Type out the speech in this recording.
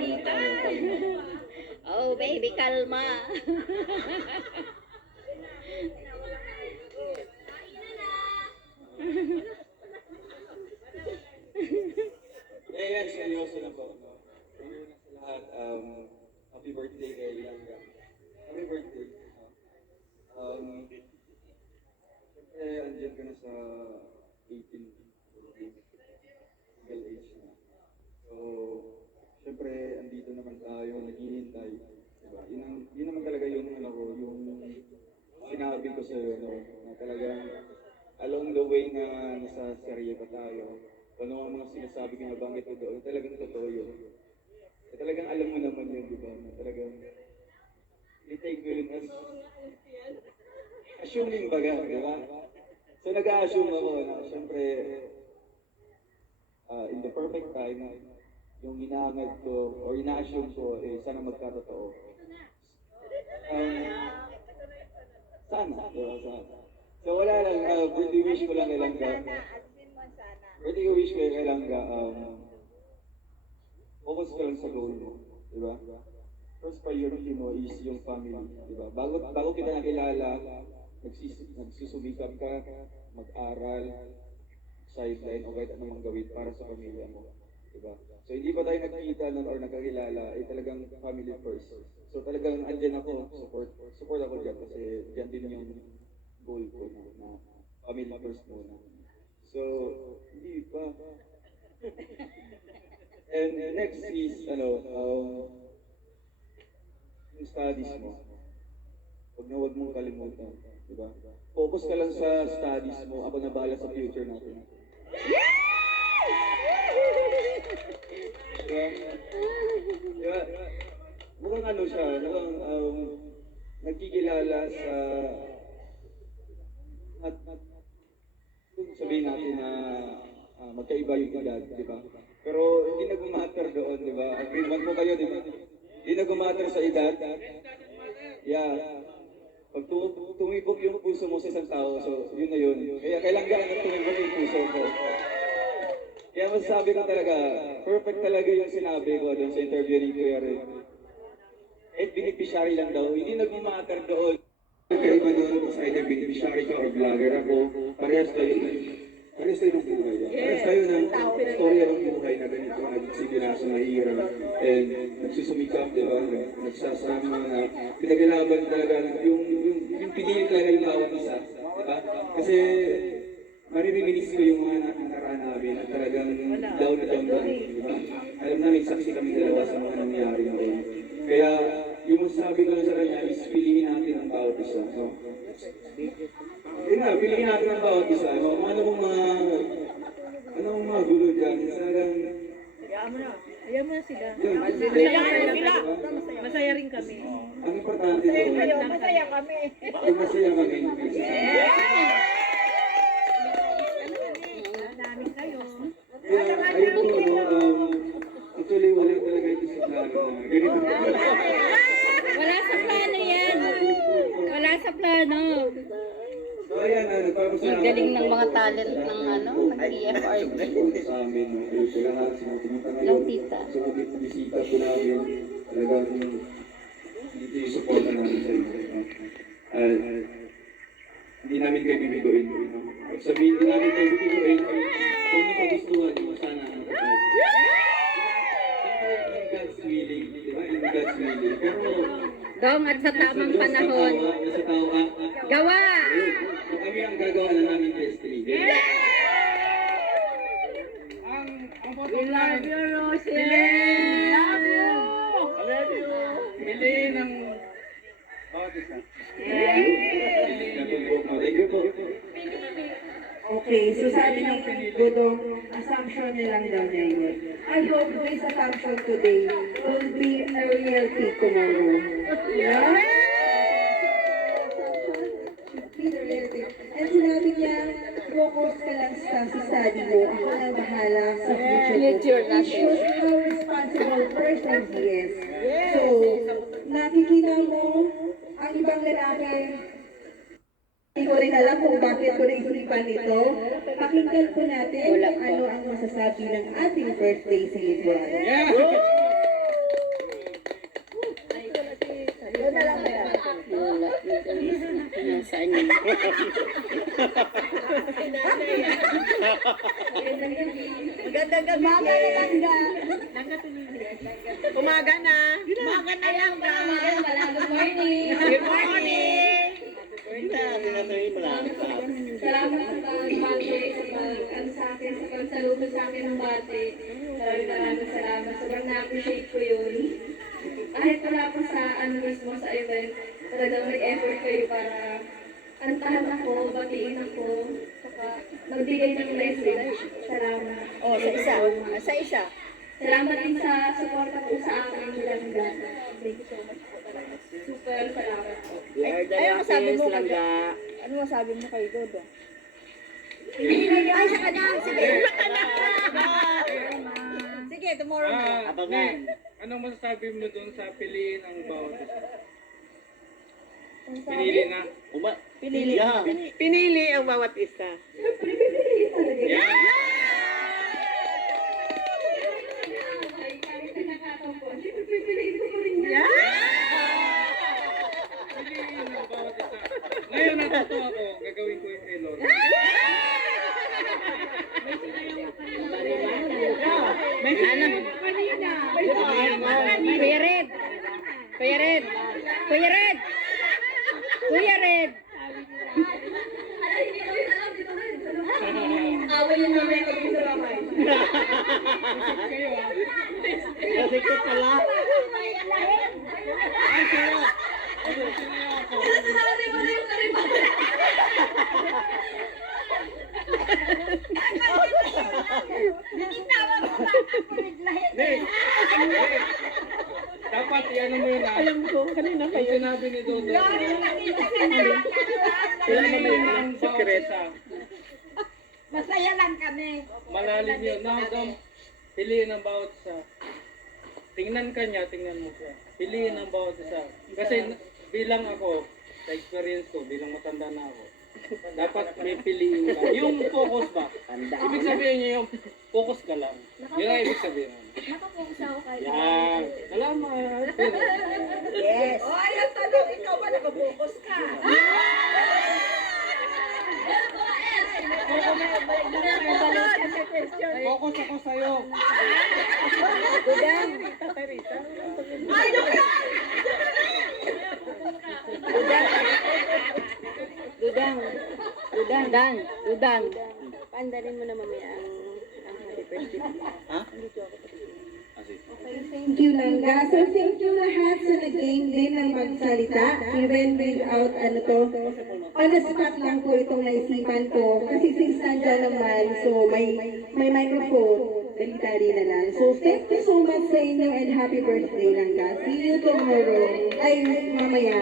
dito. Oh, baby, kalma. Yan, seryoso na po. No? Una sa lahat, happy birthday kay Langga. Happy birthday. Siyempre, andyan ka na sa 18, legal age na. So, siyempre, andito naman tayo, naghihintay. Diba? Yun naman talaga yung, yung sinabi ko sa'yo, no? Na talagang along the way na nasa serye pa tayo, ano ang mga sinasabi ko na bangit ko doon, talagang totoo yun. Eh, talagang alam mo naman yun, di ba? Na talagang, i-take ko yun as assuming baga, di ba? So nag-a-assume ako na, syempre, in the perfect time, yung hinahangad ko, or ina-assume ko, sana magkatotoo. Sana, di ba? Sana. So wala lang, birthday wish ko lang kay Langga. Birthday wish ko kay Langga, focus ka lang sa goal mo, di ba? First priority mo is yung family, di ba? Bago kita nakilala, nagsusumikap ka, mag-aral, sideline, o kahit anumang gawin para sa pamilya mo, di ba? So hindi pa tayo nagkita nun or nagkakilala, talagang family first. So talagang andyan ako, support ako dyan kasi dyan din yung goal ko na family first muna. So, hindi pa. And next is, yung studies mo. Huwag mong kalimutan, di ba? Focus ka lang sa studies mo, ako na bahala sa future natin. Diba? Diba? Mukhang ano siya, mukhang nagkikilala sa sabihin natin na magkaiba yung edad, di ba? Pero hindi nag-matter doon, di ba? Agreement mo kayo, di ba? Hindi nag-matter sa edad. Yeah. Pag tumibok yung puso mo sa isang tao, so yun na yun. Kaya kailangan na tumibok yung puso ko. Kaya masasabi ko talaga, perfect talaga yung sinabi ko doon sa interview ni Kuya Red. Beneficiary lang daw, hindi nag-matter doon. Kaiba doon kung sa either beneficiary ka or vlogger ako, parehas tayo ng buhay. Parehas tayo ng storya ng buhay na ganito, nagsisimula sa mahirap, and nagsusumikap, di ba? Nagsasama na pinaglalaban talaga, yung pinili talaga yung bawat isa, di ba? Kasi maririnig ko yung mga nakaraan namin at talagang down na down, di ba? Alam namin, saksi kami dalawa sa mga nangyari ngayon. Kaya, yung masasabi ko lang sa kanya is piliin natin ang bawat isa. So, yun nga, piliin natin ang bawat isa. Ano mong mga gulo dyan? Talagang... Ayaw mo na sila. Masaya rin kami. Ang importante doon. Masaya kami. Masaya kami. Dami kayo. Kaya, ayun po, actually, wala talaga ito sa plano na ganito. Wala sa plano yan. Wala sa plano. So, ayan, nagpapasalamat. Ang galing ng mga talent ng PFRD. Sa amin, kailangan sinupunta ngayon. Hello, tita. Sumugit bisita po namin. Talagang dito yung support namin sa inyo. Hindi namin kayo bibiguin. Sabihin, hindi namin kayo bibiguin. Kung hindi kagustuhan nyo, sana in God's willing, di ba? In God's willing. Pero, Dong, at sa tamang panahon. nasa tao ka. Gawa! So, kami ang gagawa na namin destiny. We love you, Rosie. Love you! I love you. Piliin ang bawat isa. Thank you po. Okay, so sabi ng Budong, assumption nilang daw niya yun. I hope this assumption today will be a reality tomorrow. Yeah? Should be the reality. And sinabi niya, focus ka lang sa study mo. Ako lang bahala sa future ko. It shows how responsible person he is. So, nakikita mo, ang ibang lalaki, hindi ko rin alam kung bakit ko naisipan ito. Pakinggan po natin kung ano ang masasabi ng ating birthday celebration. Magandang gabi. Umaga na langga. Umaga na. Umaga na langga. Good morning. Good morning. Salamat sa pagbate, sa akin, sa pagsalubo sa akin ng bate. Maraming salamat. Sobrang na-appreciate ko yun. Kahit wala pa sa mismo sa event, talagang nag-effort kayo para kantahan ako, batiin ako, saka magbigay ng message. Salamat. Oh, sa isa. Sa isa. Salamat din sa suporta po sa akin. Langga. Thank you so much po talaga. Super salamat po. Ay, ano masabi mo kay Ano masabi mo kay Dodo? Ay, sa kanya. Sige. Sige, tomorrow na. Abangan. Anong masasabi mo dun sa piliin ang bawat isa? Pinili na. Pinili. Pinili ang bawat isa. Piliin ang bawat isa. Ngayon natuto ako, gagawin ko yung kay Lord. May anak. Kuya Red! Kuya Red! Kuya Red! Kuya Red! Away yung mamaya pag sa bahay. Kayo ah. Kasi ko pala. Ay, sa'yo. Sinayaw ako. Nick! Dapat yan mo yun ah. Alam ko, kanina Yung kayo. sinabi ni Dodo. Piliin ang bawat isa. Masaya lang kami. Malalim yun. Piliin ang bawat isa. Tingnan ka niya, tingnan mo siya. Piliin ang bawat isa. Kasi bilang ako, sa experience ko, bilang matanda na ako, dapat may piliin ka. Yung focus ba? Ibig sabihin niya yung focus ka lang. Yun ang ibig sabihin. Nakapokus ako kay Yan. Salamat. Yes. Oh, ayaw tanong, ikaw ba nakabukas ka? Focus ako sa'yo. Dudang. Dudang. Dudang. Dudang. Paandarin mo na mamaya ang happy birthday. Ha? Thank you, Langga. So, thank you lahat sa nag-game din ng magsalita. Even without, on the spot lang po itong naisipan ko. Kasi since nandiyan naman, so may microphone. Dali-dali na lang. So, thank you so much sa inyo and happy birthday, Langga. See you tomorrow. Ay, mamaya.